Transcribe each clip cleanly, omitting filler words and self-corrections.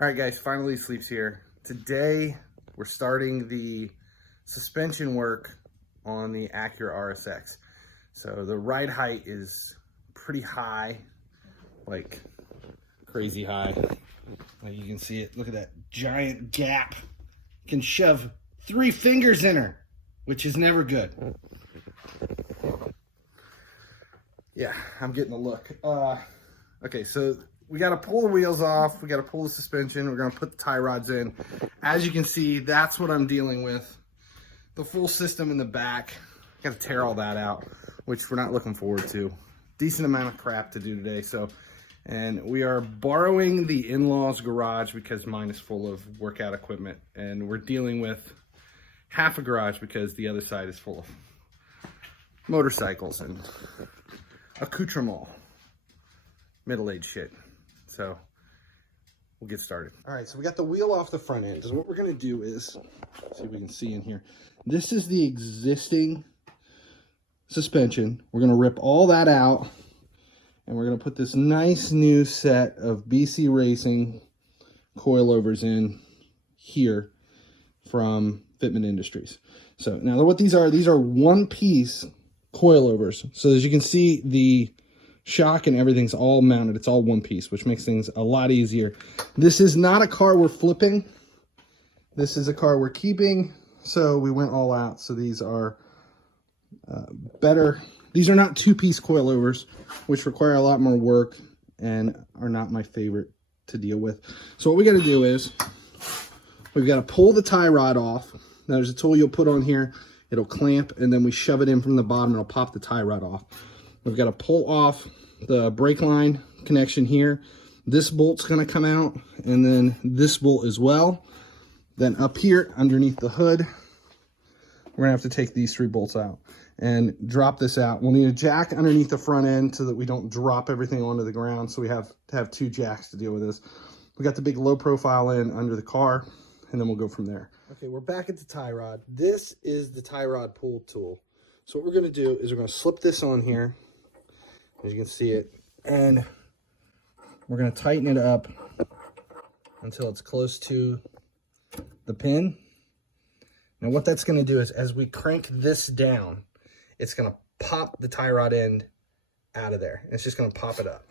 All right, guys, finally Sleeps here. Today, we're starting the suspension work on the Acura RSX. So the ride height is pretty high, like crazy high. Like you can see it, look at that giant gap. You can shove 3 fingers in her, which is never good. Yeah, I'm getting a look. Okay, so we got to pull the wheels off. We got to pull the suspension. We're going to put the tie rods in. As you can see, that's what I'm dealing with. The full system in the back. Got to tear all that out, which we're not looking forward to. Decent amount of crap to do today. And we are borrowing the in-laws garage because mine is full of workout equipment. And we're dealing with half a garage because the other side is full of motorcycles and accoutrement. Middle-aged shit. So we'll get started. All right, so we got the wheel off the front end. So what we're gonna do is, see if we can see in here. This is the existing suspension. We're gonna rip all that out and we're gonna put this nice new set of BC Racing coilovers in here from Fitment Industries. So now what these are one-piece coilovers. So as you can see, the shock and everything's all mounted. It's all one piece, which makes things a lot easier. This is not a car we're flipping. This is a car we're keeping. So we went all out. So these are better. These are not 2-piece coilovers, which require a lot more work and are not my favorite to deal with. So what we got to do is we've got to pull the tie rod off. Now there's a tool you'll put on here. It'll clamp, and then we shove it in from the bottom. It'll pop the tie rod off. We've got to pull off the brake line connection here. This bolt's going to come out, and then this bolt as well. Then up here underneath the hood, we're going to have to take these 3 bolts out and drop this out. We'll need a jack underneath the front end so that we don't drop everything onto the ground. So we have to have 2 jacks to deal with this. We got the big low profile in under the car, and then we'll go from there. Okay, we're back at the tie rod. This is the tie rod pull tool. So what we're going to do is we're going to slip this on here, as you can see it, and we're going to tighten it up until it's close to the pin. Now what that's going to do is, as we crank this down, it's going to pop the tie rod end out of there. It's just going to pop it up.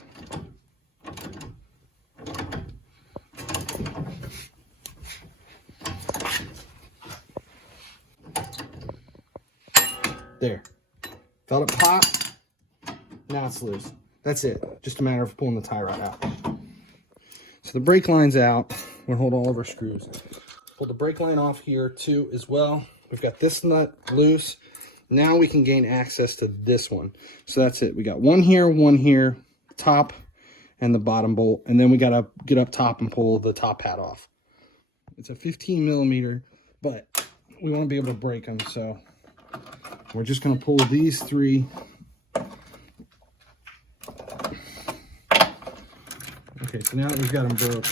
There. Felt it pop. Now it's loose. That's it. Just a matter of pulling the tie rod out. So the brake line's out. We're gonna hold all of our screws. Pull the brake line off here too as well. We've got this nut loose. Now we can gain access to this one. So that's it. We got one here, top and the bottom bolt. And then we gotta get up top and pull the top hat off. It's a 15 millimeter, but we want to be able to break them. So we're just gonna pull these 3. Okay, so now that we've got them broke,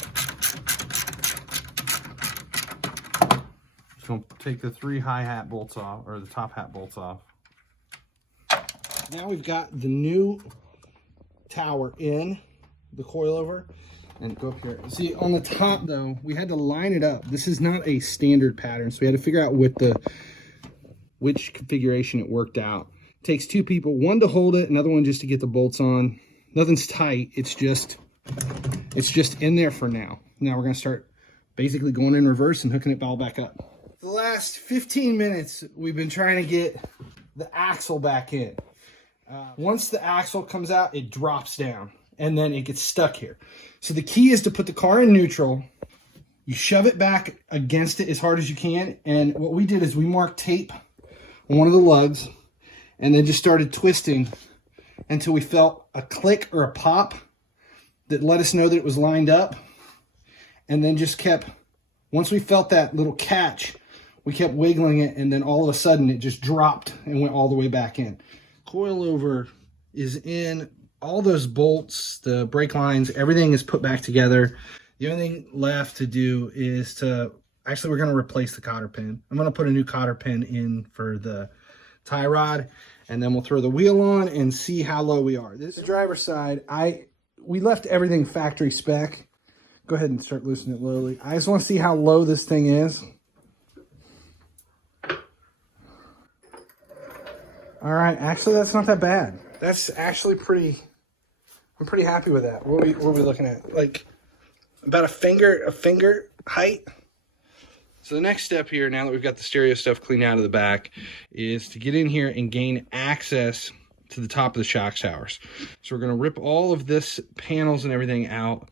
just gonna take the 3 hi-hat bolts off, or the top hat bolts off. Now we've got the new tower in the coilover, and go up here. See, on the top though, we had to line it up. This is not a standard pattern, so we had to figure out which configuration it worked out. It takes 2 people, one to hold it, another one just to get the bolts on. Nothing's tight, it's just in there for now. Now we're gonna start basically going in reverse and hooking it all back up. The last 15 minutes, we've been trying to get the axle back in. Once the axle comes out, it drops down and then it gets stuck here. So the key is to put the car in neutral. You shove it back against it as hard as you can. And what we did is we marked tape on one of the lugs and then just started twisting until we felt a click or a pop that let us know that it was lined up, and then just kept, once we felt that little catch, we kept wiggling it, and then all of a sudden it just dropped and went all the way back in. Coilover is in, all those bolts, the brake lines, everything is put back together. The only thing left to do is to, actually we're going to replace the cotter pin. I'm going to put a new cotter pin in for the tie rod, and then we'll throw the wheel on and see how low we are. This is the driver's side. We left everything factory spec Go ahead and start loosening it lowly. I just want to see how low this thing is. All right, actually that's not that bad. That's actually pretty, I'm pretty happy with that. What are we looking at? Like about a finger height. So the next step here, now that we've got the stereo stuff cleaned out of the back, is to get in here and gain access to the top of the shock towers. So we're gonna rip all of this panels and everything out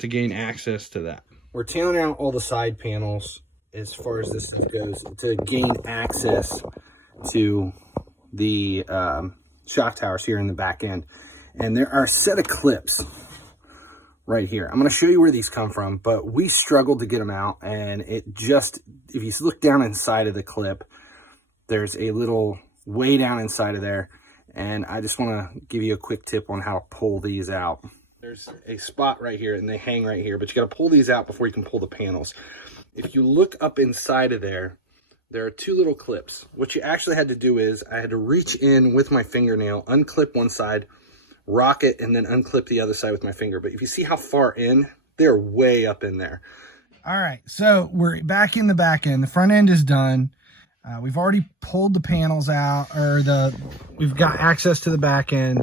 to gain access to that. We're tailoring out all the side panels as far as this stuff goes to gain access to the shock towers here in the back end. And there are a set of clips right here. I'm going to show you where these come from, but we struggled to get them out, and it just, if you look down inside of the clip, there's a little way down inside of there, and I just want to give you a quick tip on how to pull these out. There's a spot right here, and they hang right here, but you got to pull these out before you can pull the panels. If you look up inside of there, there are two little clips. What you actually had to do is I had to reach in with my fingernail, unclip one side, rock it, and then unclip the other side with my finger. But if you see how far in, they're way up in there. All right, so we're back in the back end. The front end is done. We've already pulled the panels out, or we've got access to the back end.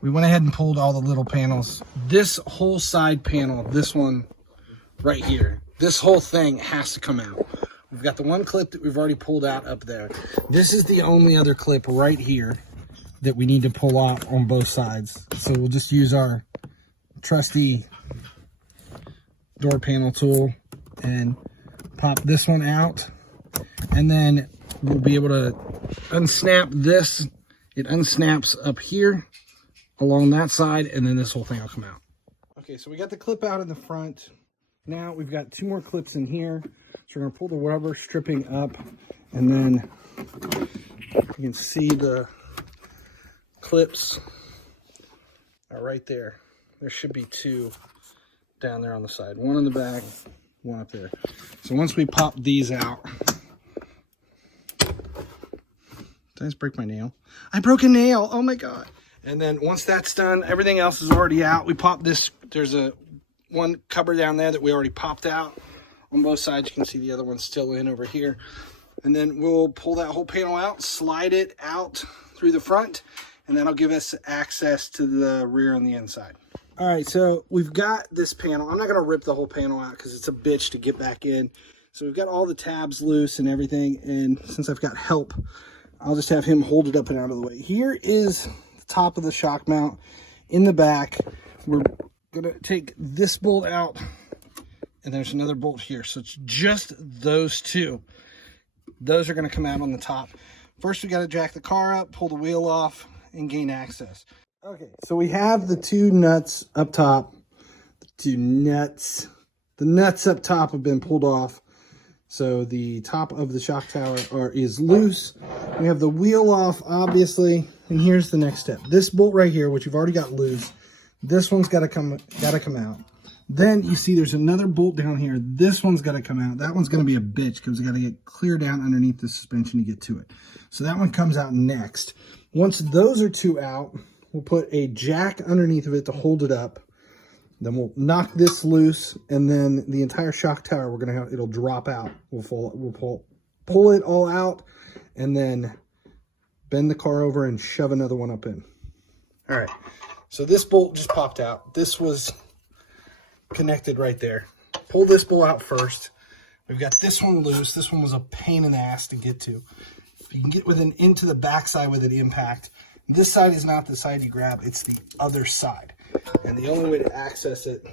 We went ahead and pulled all the little panels. This whole side panel, this one right here, this whole thing has to come out. We've got the one clip that we've already pulled out up there. This is the only other clip right here that we need to pull out on both sides. So we'll just use our trusty door panel tool and pop this one out. And then we'll be able to unsnap this. It unsnaps up here along that side, and then this whole thing will come out. Okay, so we got the clip out in the front. Now we've got two more clips in here. So we're gonna pull the rubber stripping up, and then you can see the clips are right there. There should be two down there on the side. One on the back, one up there. So once we pop these out, did I just break my nail? I broke a nail, oh my God. And then once that's done, everything else is already out. We pop this, there's one cover down there that we already popped out on both sides. You can see the other one's still in over here. And then we'll pull that whole panel out, slide it out through the front, and that'll give us access to the rear and the inside. All right, so we've got this panel. I'm not gonna rip the whole panel out because it's a bitch to get back in. So we've got all the tabs loose and everything, and since I've got help, I'll just have him hold it up and out of the way. Here is the top of the shock mount. In the back, we're gonna take this bolt out, and there's another bolt here. So it's just those two. Those are gonna come out on the top. First, we gotta jack the car up, pull the wheel off, and gain access. Okay, so we have the two nuts up top. The nuts up top have been pulled off. So the top of the shock tower is loose. We have the wheel off, obviously, and here's the next step. This bolt right here, which you've already got loose, this one's gotta come out. Then you see there's another bolt down here. This one's gotta come out. That one's gonna be a bitch because we gotta get clear down underneath the suspension to get to it. So that one comes out next. Once those are two out, we'll put a jack underneath of it to hold it up. Then we'll knock this loose, and then the entire shock tower, we're gonna have, it'll drop out. We'll pull it all out, and then bend the car over and shove another one up in. All right, so this bolt just popped out. This was connected right there. Pull this bolt out first. We've got this one loose. This one was a pain in the ass to get to. If you can get into the backside with an impact, this side is not the side you grab, it's the other side. And the only way to access it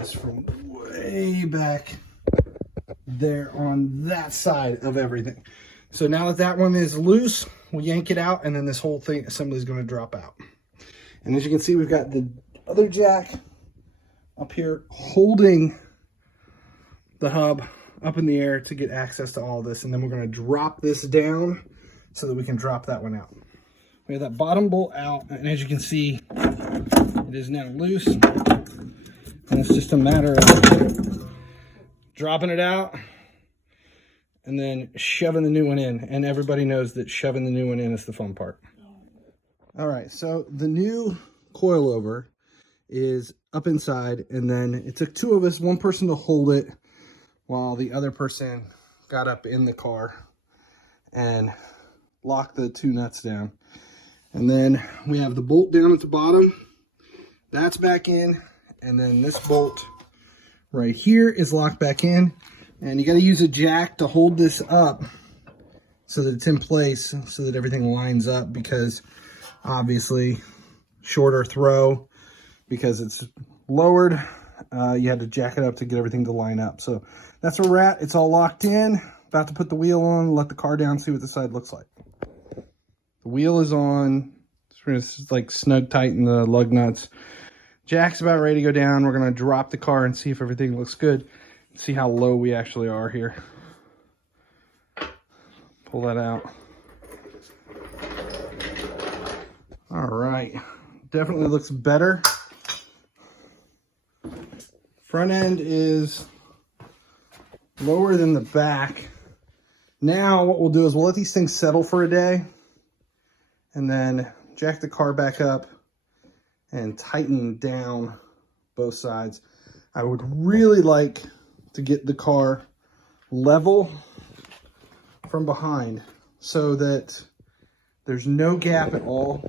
is from way back there on that side of everything. So now that that one is loose, we'll yank it out, and then this whole thing assembly is going to drop out. And as you can see, we've got the other jack up here holding the hub up in the air to get access to all this. And then we're going to drop this down so that we can drop that one out. We have that bottom bolt out, and as you can see, it is now loose. And it's just a matter of dropping it out and then shoving the new one in. And everybody knows that shoving the new one in is the fun part. All right, so the new coilover is up inside, and then it took two of us, one person to hold it while the other person got up in the car and locked the two nuts down. And then we have the bolt down at the bottom. That's back in. And then this bolt right here is locked back in. And you got to use a jack to hold this up so that it's in place, so that everything lines up, because obviously shorter throw, because it's lowered, you had to jack it up to get everything to line up. So that's where we're at. It's all locked in. About to put the wheel on, let the car down, see what the side looks like. The wheel is on. It's like snug tighten the lug nuts. Jack's about ready to go down. We're going to drop the car and see if everything looks good. See how low we actually are here. Pull that out. All right. Definitely looks better. Front end is lower than the back. Now what we'll do is we'll let these things settle for a day and then jack the car back up and tighten down both sides. I would really like to get the car level from behind so that there's no gap at all.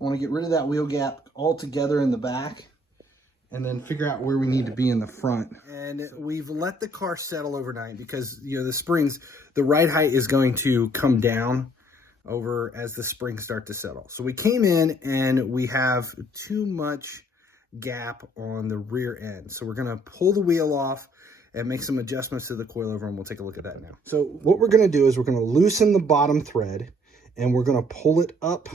I want to get rid of that wheel gap altogether in the back and then figure out where we need to be in the front. And we've let the car settle overnight because, you know, the springs, the ride height is going to come down over as the springs start to settle. So we came in and we have too much gap on the rear end. So we're going to pull the wheel off and make some adjustments to the coilover, and we'll take a look at that now. So what we're going to do is we're going to loosen the bottom thread and we're going to pull it up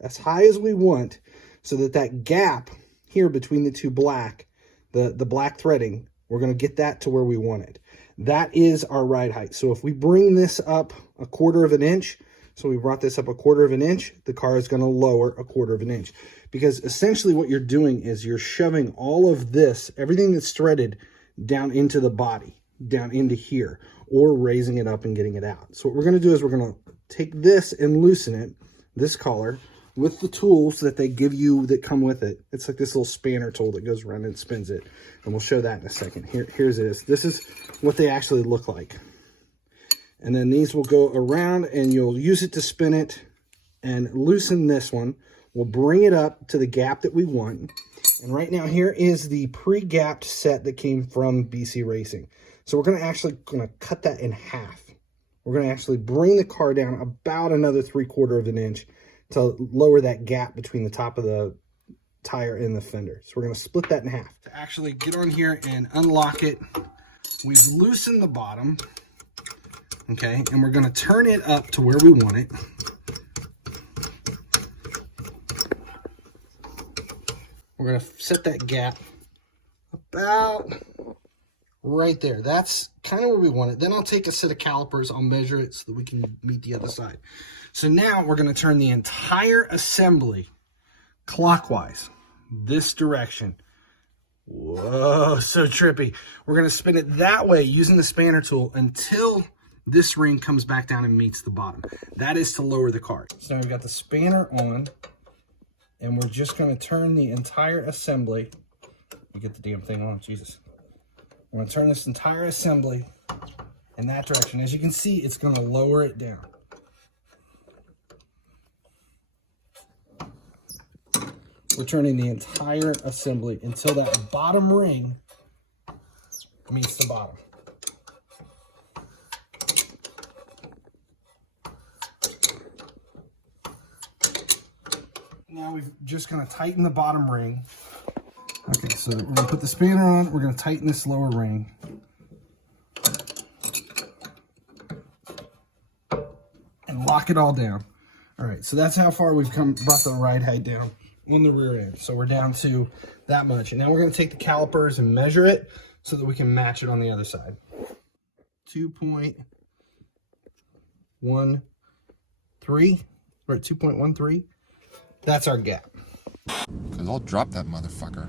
as high as we want so that that gap here between the two black, the black threading, we're going to get that to where we want it. That is our ride height. So if we bring this up 1/4 of an inch, so we brought this up 1/4 of an inch, the car is going to lower 1/4 of an inch. Because essentially what you're doing is you're shoving all of this, everything that's threaded, down into the body, down into here, or raising it up and getting it out. So what we're going to do is we're going to take this and loosen it, this collar, with the tools that they give you that come with it. It's like this little spanner tool that goes around and spins it. And we'll show that in a second. Here's this. This is what they actually look like. And then these will go around and you'll use it to spin it and loosen this one. We'll bring it up to the gap that we want. And right now here is the pre-gapped set that came from BC Racing. So we're going to cut that in half. We're going to actually bring the car down about another 3/4 of an inch to lower that gap between the top of the tire and the fender. So we're going to split that in half. To actually get on here and unlock it, we've loosened the bottom. Okay, and we're going to turn it up to where we want it. We're going to set that gap about right there. That's kind of where we want it. Then I'll take a set of calipers, I'll measure it so that we can meet the other side. So now we're going to turn the entire assembly clockwise, this direction. Whoa, so trippy. We're going to spin it that way using the spanner tool until this ring comes back down and meets the bottom. That is to lower the car. So now we've got the spanner on, and we're just going to turn the entire assembly. You get the damn thing on, Jesus. We're going to turn this entire assembly in that direction. As you can see, it's going to lower it down. We're turning the entire assembly until that bottom ring meets the bottom. Now we're just going to tighten the bottom ring. Okay, so we're going to put the spanner on. We're going to tighten this lower ring. And lock it all down. All right, so that's how far we've brought the ride height down on the rear end. So we're down to that much. And now we're going to take the calipers and measure it so that we can match it on the other side. 2.13. We're at 2.13. That's our gap. Because I'll drop that motherfucker.